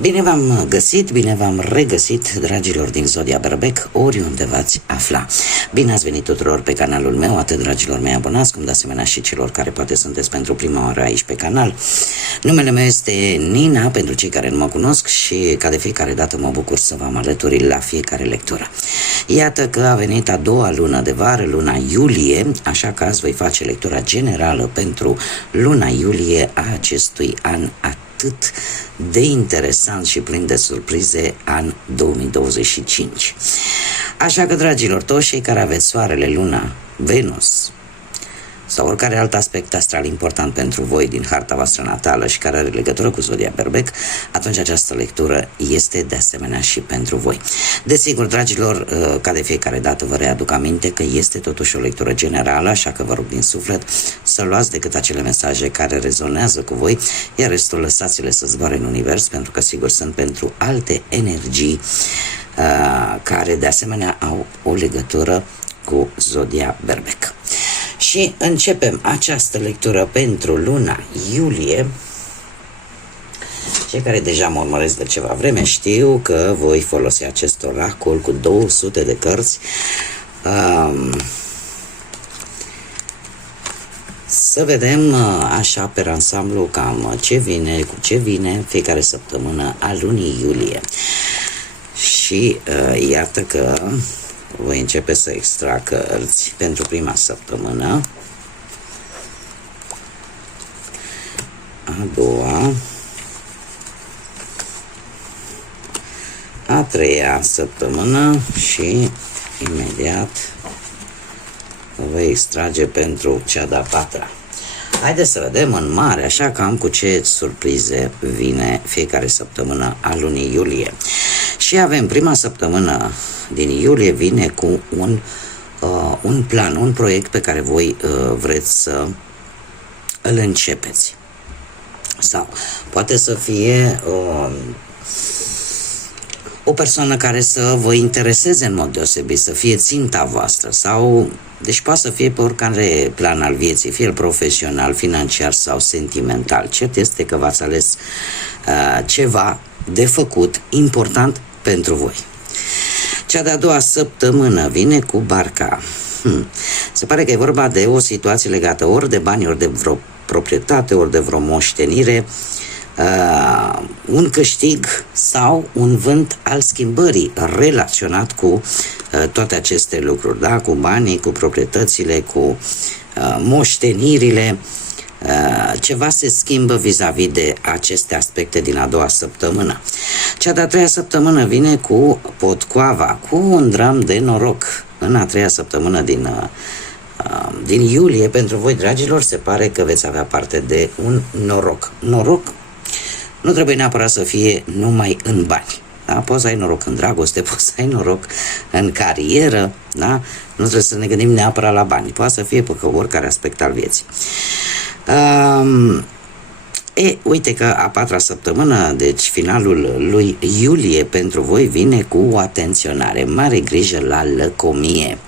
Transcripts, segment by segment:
Bine v-am găsit, bine v-am regăsit, dragilor din Zodia Berbec, oriunde v-ați afla. Bine ați venit tuturor pe canalul meu, atât dragilor mei abonați, cum de asemenea și celor care poate sunteți pentru prima oară aici pe canal. Numele meu este Nina, pentru cei care nu mă cunosc, și ca de fiecare dată mă bucur să vă am alături la fiecare lectură. Iată că a venit a doua lună de vară, luna iulie, așa că azi voi face lectura generală pentru luna iulie a acestui an atât de interesant și plin de surprize, an 2025. Așa că, dragilor, toți cei care aveți soarele, luna, Venus sau oricare alt aspect astral important pentru voi din harta voastră natală și care are legătură cu Zodia Berbec, atunci această lectură este de asemenea și pentru voi. Desigur, dragilor, ca de fiecare dată vă readuc aminte că este totuși o lectură generală, așa că vă rog din suflet să luați decât acele mesaje care rezonează cu voi, iar restul lăsați-le să zboare în univers, pentru că sigur sunt pentru alte energii care de asemenea au o legătură cu Zodia Berbec. Și începem această lectură pentru luna iulie. Cei care deja mă urmăresc de ceva vreme știu că voi folosi acest oracol cu 200 de cărți. Să vedem așa pe ansamblu cam ce vine, cu ce vine fiecare săptămână a lunii iulie. Și iată că voi începe să extrag cărți pentru prima săptămână, a doua, a treia săptămână și imediat voi extrage pentru cea de-a patra. Haideți să vedem în mare, așa cam cu ce surprize vine fiecare săptămână a lunii iulie. Și avem prima săptămână din iulie vine cu un plan, un proiect pe care voi vreți să îl începeți. Sau poate să fie o persoană care să vă intereseze în mod deosebit, să fie ținta voastră, sau deci poate să fie pe oricare plan al vieții, fie el profesional, financiar sau sentimental. Cert este că v-ați ales ceva de făcut important pentru voi. Cea de-a doua săptămână vine cu barca. Se pare că e vorba de o situație legată ori de bani, ori de vreo proprietate, ori de vreo moștenire, un câștig sau un vânt al schimbării relaționat cu toate aceste lucruri, da? Cu banii, cu proprietățile, cu moștenirile. Ceva se schimbă vis-a-vis de aceste aspecte din a doua săptămână. Cea de-a treia săptămână vine cu potcoava, cu un dram de noroc. În a treia săptămână din iulie, pentru voi, dragilor, se pare că veți avea parte de un noroc. Noroc nu trebuie neapărat să fie numai în bani. Da? Poți să ai noroc în dragoste, poți să ai noroc în carieră, da? Nu trebuie să ne gândim neapărat la bani. Poate să fie pe oricare aspect al vieții. Uite că a patra săptămână, deci finalul lui iulie pentru voi vine cu o atenționare, mare grijă la lăcomie,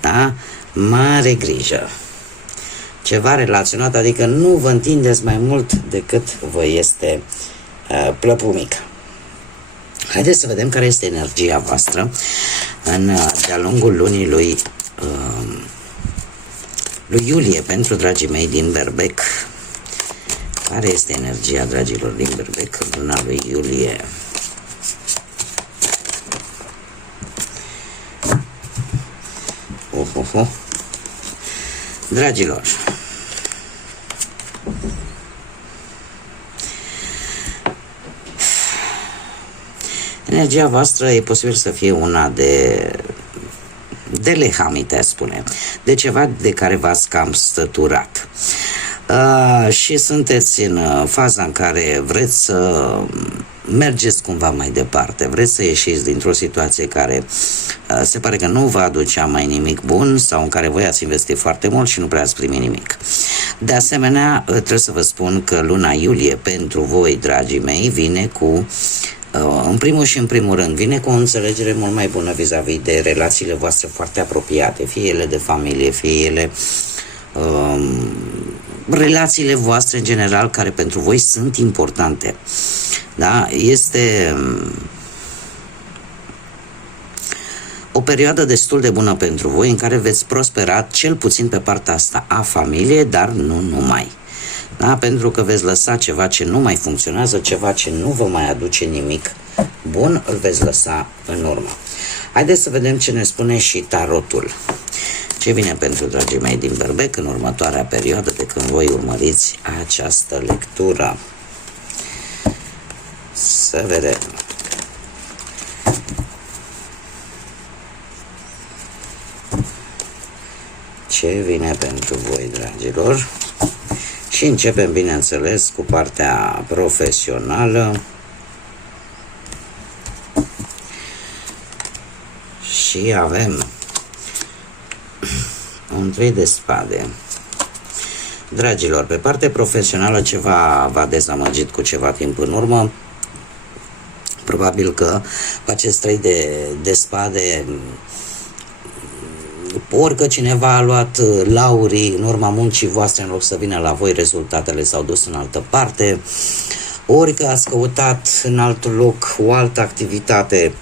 da? Mare grijă. Ceva relaționat, adică nu vă întindeți mai mult decât vă este plăpumică. Haideți să vedem care este energia voastră de-a lungul lunii lui iulie pentru dragii mei din Berbec. Care este energia, dragilor, din Berbec în luna lui iulie? Dragilor, energia voastră e posibil să fie una de lehamite, spune, de ceva de care v-ați cam stăturat. Și sunteți în faza în care vreți să mergeți cumva mai departe, vreți să ieșiți dintr-o situație care se pare că nu vă aducea mai nimic bun sau în care voi ați investit foarte mult și nu prea ați primit nimic. De asemenea, trebuie să vă spun că luna iulie pentru voi, dragii mei, vine cu în primul și în primul rând, vine cu o înțelegere mult mai bună vis-a-vis de relațiile voastre foarte apropiate, fie ele de familie, fie ele relațiile voastre în general, care pentru voi sunt importante. Da? Este o perioadă destul de bună pentru voi în care veți prospera cel puțin pe partea asta a familiei, dar nu numai. Da? Pentru că veți lăsa ceva ce nu mai funcționează, ceva ce nu vă mai aduce nimic bun, îl veți lăsa în urmă. Haideți să vedem ce ne spune și tarotul. Ce vine pentru dragii mei din Berbec în următoarea perioadă de când voi urmăriți această lectură. Să vedem. Ce vine pentru voi, dragilor? Și începem, bineînțeles, cu partea profesională. Și avem un 3 de spade. Dragilor, pe partea profesională ceva v-a dezamăgit cu ceva timp în urmă. Probabil că cu acest 3 de spade, ori că cineva a luat laurii în urma muncii voastre, în loc să vină la voi, rezultatele s-au dus în altă parte, ori că ați căutat în alt loc o altă activitate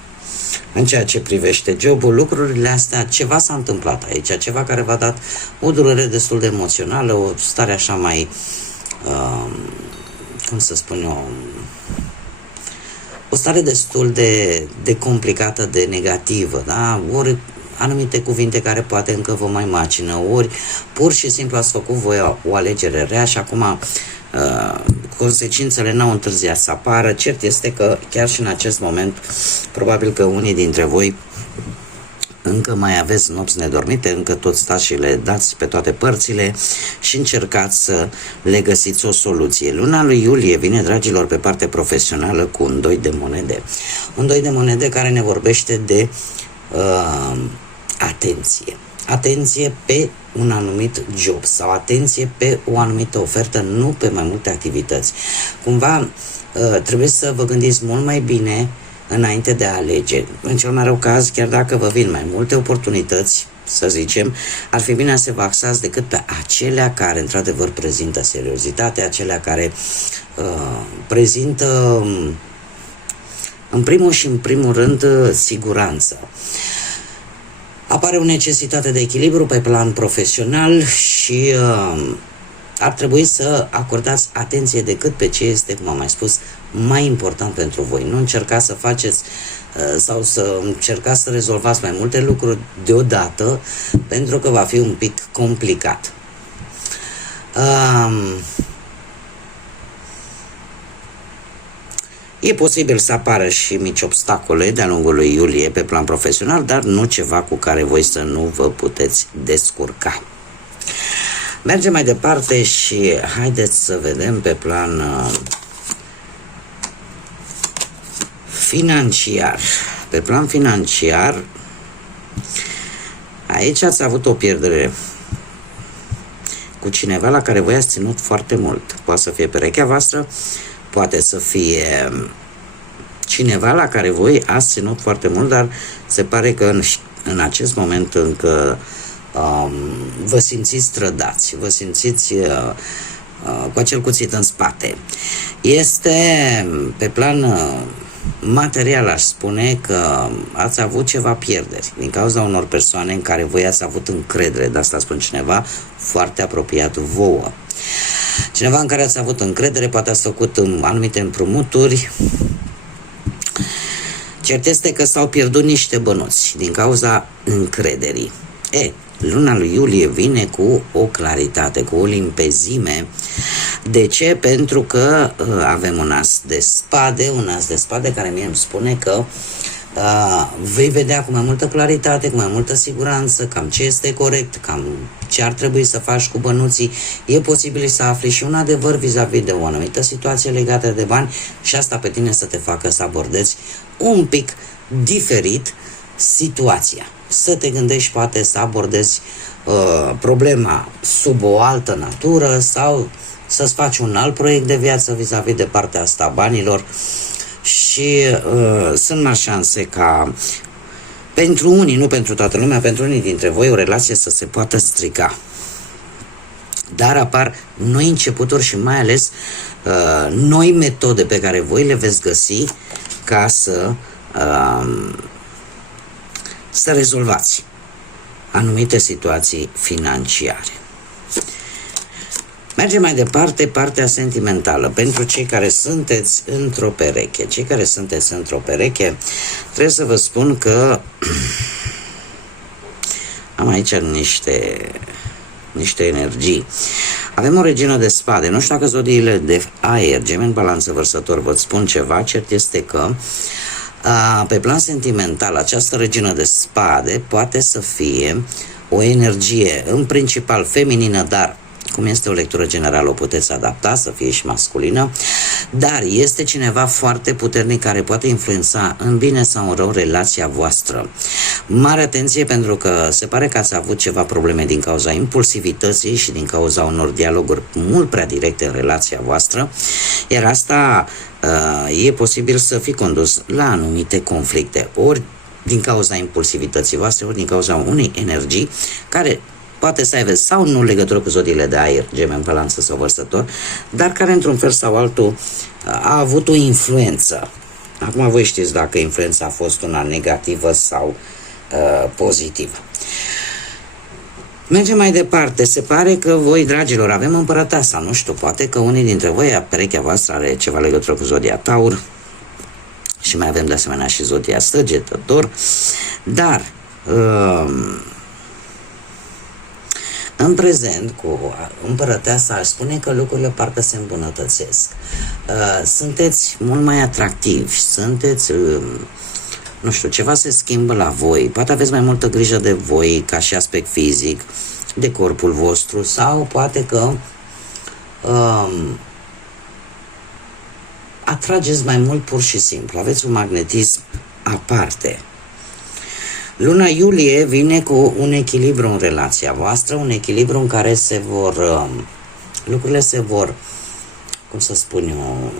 în ceea ce privește jobul. Lucrurile astea, ceva s-a întâmplat aici, ceva care v-a dat o durere destul de emoțională, o stare așa mai, cum să spun eu, o stare destul de complicată, de negativă, da? Ori anumite cuvinte care poate încă vă mai macină, ori pur și simplu ați făcut voi o alegere rea și acum consecințele n-au întârziat să apară. Cert este că chiar și în acest moment, probabil că unii dintre voi încă mai aveți nopți nedormite, încă tot stați și le dați pe toate părțile și încercați să le găsiți o soluție. Luna lui iulie vine, dragilor, pe partea profesională cu un 2 de monede. Un 2 de monede care ne vorbește de atenție. Atenție pe un anumit job sau atenție pe o anumită ofertă, nu pe mai multe activități. Cumva trebuie să vă gândiți mult mai bine înainte de a alege. În cel mai rău caz, chiar dacă vă vin mai multe oportunități, să zicem, ar fi bine să vă axați decât pe acelea care într-adevăr prezintă seriozitate, acelea care prezintă în primul și în primul rând siguranță. Apare o necesitate de echilibru pe plan profesional și ar trebui să acordați atenție decât pe ce este, cum am mai spus, mai important pentru voi. Nu încercați să faceți sau să încercați să rezolvați mai multe lucruri deodată, pentru că va fi un pic complicat. E posibil să apară și mici obstacole de-a lungul lui iulie pe plan profesional, dar nu ceva cu care voi să nu vă puteți descurca. Mergem mai departe și haideți să vedem pe plan financiar. Pe plan financiar, aici ați avut o pierdere cu cineva la care voi ați ținut foarte mult. Poate să fie perechea voastră, poate să fie cineva la care voi ați ținut foarte mult, dar se pare că în acest moment încă vă simțiți trădați, vă simțiți cu acel cuțit în spate. Este pe plan material, aș spune că ați avut ceva pierderi din cauza unor persoane în care voi ați avut încredere, de asta spun cineva foarte apropiat vouă. Cineva în care ați avut încredere, poate ați făcut anumite împrumuturi. Cert este că s-au pierdut niște bănuți din cauza încrederii. Luna lui iulie vine cu o claritate, cu o limpezime. De ce? Pentru că avem un as de spade care mie îmi spune că vei vedea cu mai multă claritate, cu mai multă siguranță cam ce este corect, cam ce ar trebui să faci cu bănuții. E posibil să afli și un adevăr vis-a-vis de o anumită situație legată de bani și asta pe tine să te facă să abordezi un pic diferit situația. Să te gândești poate să abordezi problema sub o altă natură sau să-ți faci un alt proiect de viață vis-a-vis de partea asta a banilor. Și sunt mari șanse ca pentru unii, nu pentru toată lumea, pentru unii dintre voi o relație să se poată strica. Dar apar noi începuturi și mai ales noi metode pe care voi le veți găsi ca să rezolvați anumite situații financiare. Mergem mai departe, partea sentimentală. Pentru cei care sunteți într-o pereche, trebuie să vă spun că am aici niște energii. Avem o regină de spade. Nu știu dacă zodiile de aer, Gemeni, Balanță, Vărsător, vă spun ceva. Cert este că pe plan sentimental, această regină de spade poate să fie o energie în principal feminină, dar cum este o lectură generală, o puteți adapta să fie și masculină, dar este cineva foarte puternic care poate influența în bine sau în rău relația voastră. Mare atenție, pentru că se pare că ați avut ceva probleme din cauza impulsivității și din cauza unor dialoguri mult prea directe în relația voastră, iar asta e posibil să fi condus la anumite conflicte, ori din cauza impulsivității voastre, ori din cauza unei energii care poate să aibă sau nu legătură cu zodiile de aer, Gemeni, Balanță sau Vărsător, dar care într-un fel sau altul a avut o influență. Acum voi știți dacă influența a fost una negativă sau pozitivă. Mergem mai departe. Se pare că voi, dragilor, avem Împărăteasa. Nu știu, poate că unii dintre voi, perechea voastră are ceva legătură cu zodia Taur și mai avem de asemenea și zodia Săgetător, dar în prezent, cu Împărăteasa, aș spune că lucrurile parcă se îmbunătățesc. Sunteți mult mai atractivi, sunteți, nu știu, ceva se schimbă la voi, poate aveți mai multă grijă de voi ca și aspect fizic, de corpul vostru, sau poate că atrageți mai mult pur și simplu, aveți un magnetism aparte. Luna iulie vine cu un echilibru în relația voastră, un echilibru în care lucrurile se vor, cum să spun eu,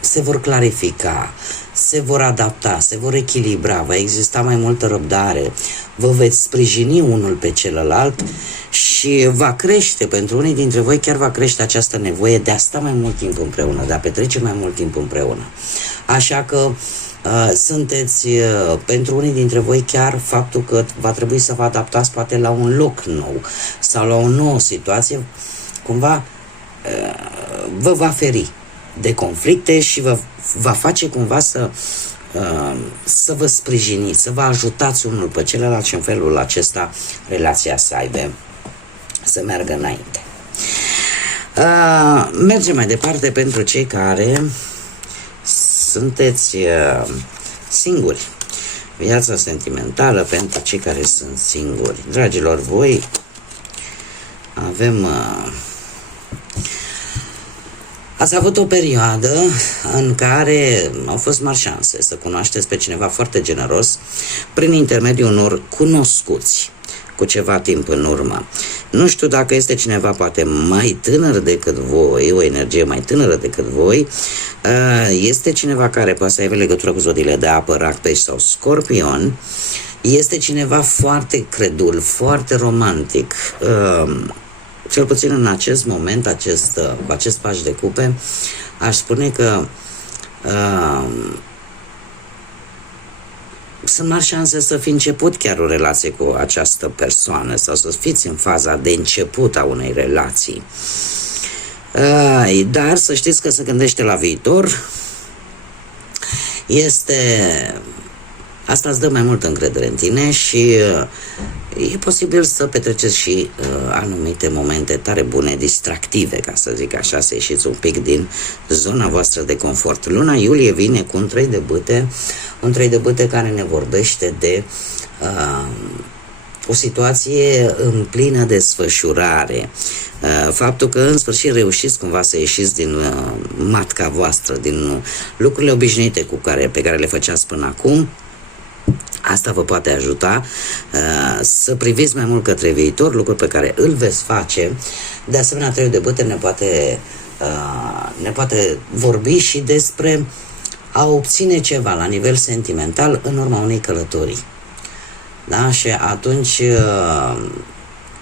se vor clarifica, se vor adapta, se vor echilibra, va exista mai multă răbdare, vă veți sprijini unul pe celălalt și va crește, pentru unii dintre voi chiar va crește această nevoie de a sta mai mult timp împreună, de a petrece mai mult timp împreună. Așa că sunteți, pentru unii dintre voi, chiar faptul că va trebui să vă adaptați poate la un loc nou sau la o nouă situație, cumva vă va feri de conflicte și vă va face cumva să vă sprijiniți, să vă ajutați unul pe celălalt și în felul acesta relația să meargă înainte. Mergem mai departe pentru cei care sunteți singuri. Viața sentimentală pentru cei care sunt singuri. Dragilor, voi avem... Ați avut o perioadă în care au fost mari șanse să cunoașteți pe cineva foarte generos prin intermediul unor cunoscuți cu ceva timp în urmă. Nu știu dacă este cineva poate mai tânăr decât voi, o energie mai tânără decât voi, este cineva care poate să aibă legătură cu zodiile de apă, Rac, Pești sau Scorpion, este cineva foarte credul, foarte romantic, cel puțin în acest moment, cu acest paș de cupe, aș spune că sunt mari șanse să fi început chiar o relație cu această persoană sau să fiți în faza de început a unei relații. Dar să știți că se gândește la viitor. Asta îți dă mai multă încredere în tine și e posibil să petreceți și anumite momente tare bune, distractive, ca să zic așa, să ieșiți un pic din zona voastră de confort. Luna iulie vine cu un 3 de bâte, un 3 de bâte care ne vorbește de o situație în plină desfășurare. Faptul că în sfârșit reușiți cumva să ieșiți din matca voastră, din lucrurile obișnuite pe care le făceați până acum. Asta vă poate ajuta să priviți mai mult către viitor, lucruri pe care îl veți face. De asemenea, 3 de bâte ne poate vorbi și despre a obține ceva la nivel sentimental în urma unei călătorii. Da? Și atunci,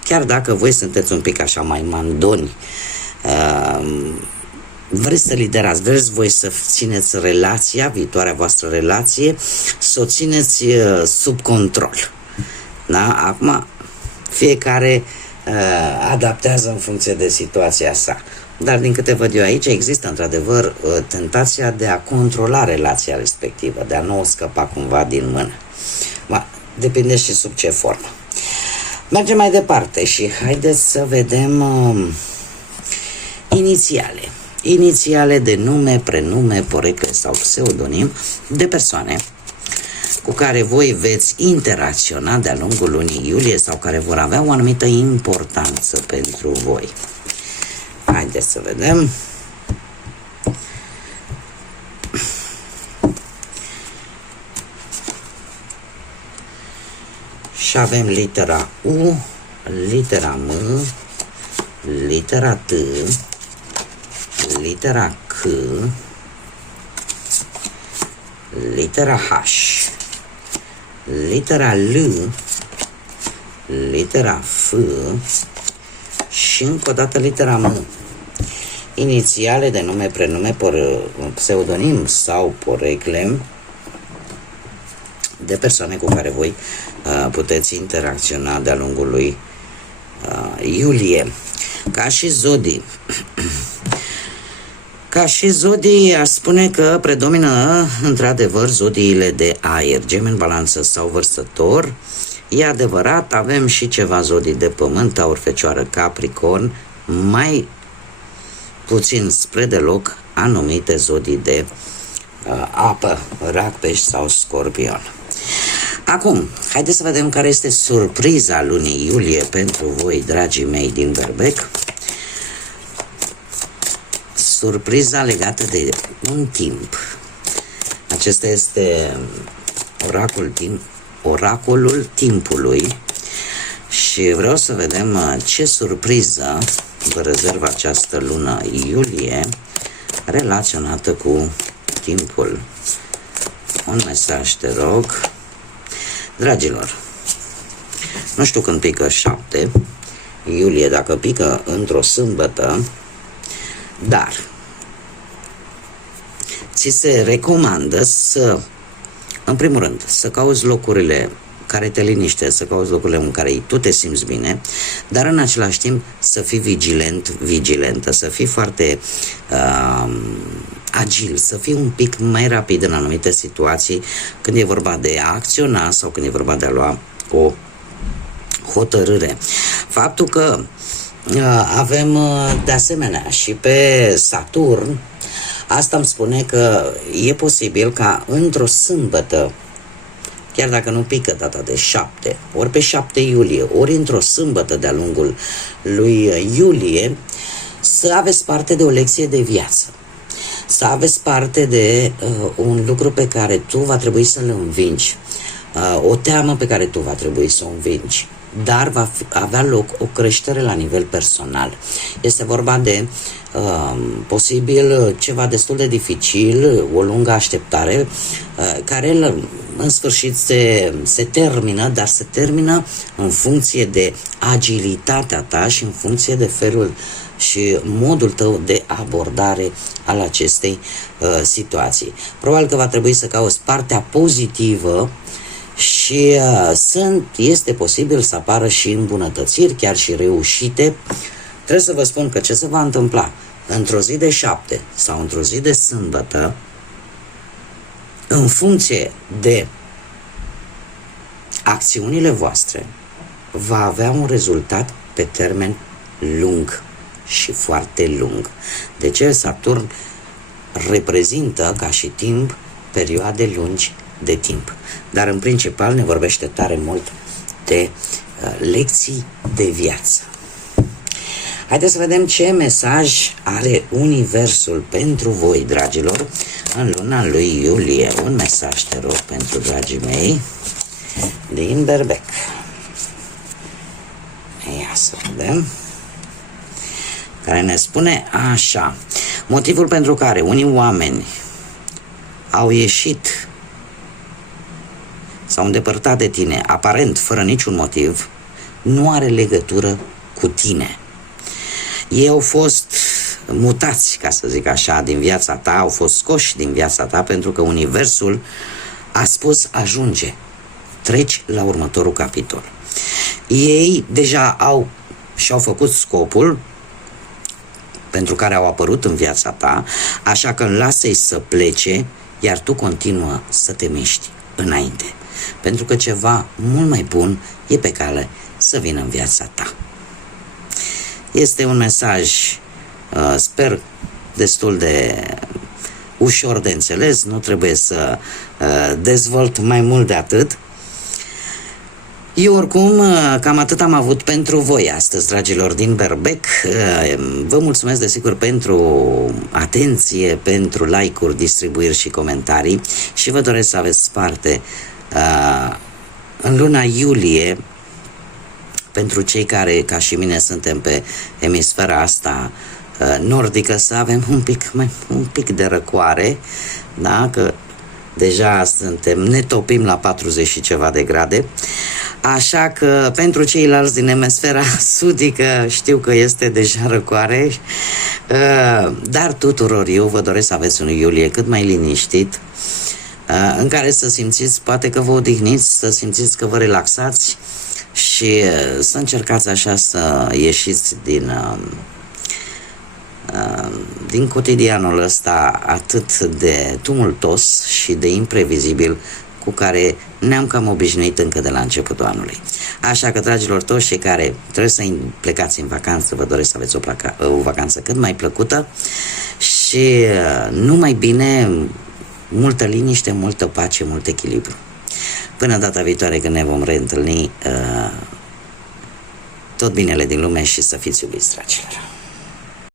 chiar dacă voi sunteți un pic așa mai mandoni, vreți să liderați, vreți voi să țineți relația, viitoarea voastră relație, să o țineți sub control. Da? Acum, fiecare adaptează în funcție de situația sa. Dar din câte văd eu aici, există într-adevăr tentația de a controla relația respectivă, de a nu o scăpa cumva din mână. Depinde și sub ce formă. Mergem mai departe și haideți să vedem inițiale de nume, prenume, porecle sau pseudonim de persoane cu care voi veți interacționa de-a lungul lunii iulie sau care vor avea o anumită importanță pentru voi. Haideți să vedem. Și avem litera U, litera M, litera T, litera C, litera H, litera L, litera F și încă o dată litera M. Inițiale de nume, prenume, pseudonim sau porecle de persoane cu care voi puteți interacționa de-a lungul lui iulie. Ca și zodii, aș spune că predomină într-adevăr zodiile de aer, Gemeni, Balanță sau Vărsător. E adevărat, avem și ceva zodii de pământ, Taur, Fecioară, Capricorn, mai puțin spre deloc anumite zodii de apă, Rac, Pești sau Scorpion. Acum, haideți să vedem care este surpriza lunii iulie pentru voi, dragii mei din Berbec. Surpriza legată de un timp. Acesta este oracolul timpului și vreau să vedem ce surpriză vă rezervă această lună iulie relaționată cu timpul. Un mesaj, te rog. Dragilor, nu știu când pică 7 iulie, dacă pică într-o sâmbătă, dar ți se recomandă să, în primul rând, să cauți locurile care te liniștesc, să cauți locurile în care tu te simți bine, dar în același timp să fii vigilentă, să fii foarte agil, să fii un pic mai rapid în anumite situații când e vorba de a acționa sau când e vorba de a lua o hotărâre. Faptul că avem de asemenea și pe Saturn, asta îmi spune că e posibil ca într-o sâmbătă, chiar dacă nu pică data de 7, ori pe 7 iulie, ori într-o sâmbătă de-a lungul lui iulie, să aveți parte de o lecție de viață. Să aveți parte de un lucru pe care tu va trebui să-l învingi, o teamă pe care tu va trebui să o învingi, dar va avea loc o creștere la nivel personal. Este vorba de posibil ceva destul de dificil, o lungă așteptare, care în sfârșit se termină, dar se termină în funcție de agilitatea ta și în funcție de felul și modul tău de abordare al acestei situații. Probabil că va trebui să cauți partea pozitivă și este posibil să apară și îmbunătățiri, chiar și reușite. Trebuie să vă spun că ce se va întâmpla într-o zi de 7 sau într-o zi de sâmbătă, în funcție de acțiunile voastre, va avea un rezultat pe termen lung și foarte lung. De ce? Saturn reprezintă ca și timp perioade lungi de timp. Dar în principal ne vorbește tare mult de lecții de viață. Haideți să vedem ce mesaj are Universul pentru voi, dragilor, în luna lui iulie. Un mesaj, te rog, pentru dragii mei din Berbec. Ia să vedem. Care ne spune așa: motivul pentru care unii oameni au ieșit, s-au îndepărtat de tine, aparent fără niciun motiv, nu are legătură cu tine. Ei au fost mutați, ca să zic așa, din viața ta, au fost scoși din viața ta pentru că universul a spus ajunge, treci la următorul capitol. Ei deja și-au făcut scopul pentru care au apărut în viața ta, așa că lasă-i să plece, iar tu continuă să te miști înainte, pentru că ceva mult mai bun e pe cale să vină în viața ta. Este un mesaj, sper, destul de ușor de înțeles, nu trebuie să dezvolt mai mult de atât. Eu oricum cam atât am avut pentru voi astăzi, dragilor din Berbec. Vă mulțumesc desigur pentru atenție, pentru like-uri, distribuiri și comentarii și vă doresc să aveți parte în luna iulie, pentru cei care, ca și mine, suntem pe emisfera asta nordică, să avem un pic de răcoare, da? Că deja ne topim la 40 și ceva de grade, așa că pentru ceilalți din emisfera sudică știu că este deja răcoare, dar tuturor eu vă doresc să aveți un iulie cât mai liniștit, în care să simțiți, poate că vă odihniți, să simțiți că vă relaxați și să încercați așa să ieșiți din cotidianul ăsta atât de tumultos și de imprevizibil cu care ne-am cam obișnuit încă de la începutul anului. Așa că, dragilor, toți cei care trebuie să plecați în vacanță, vă doresc să aveți o vacanță cât mai plăcută și numai bine, multă liniște, multă pace, mult echilibru. Până data viitoare când ne vom reîntâlni, tot binele din lume și să fiți iubiți, dragilor!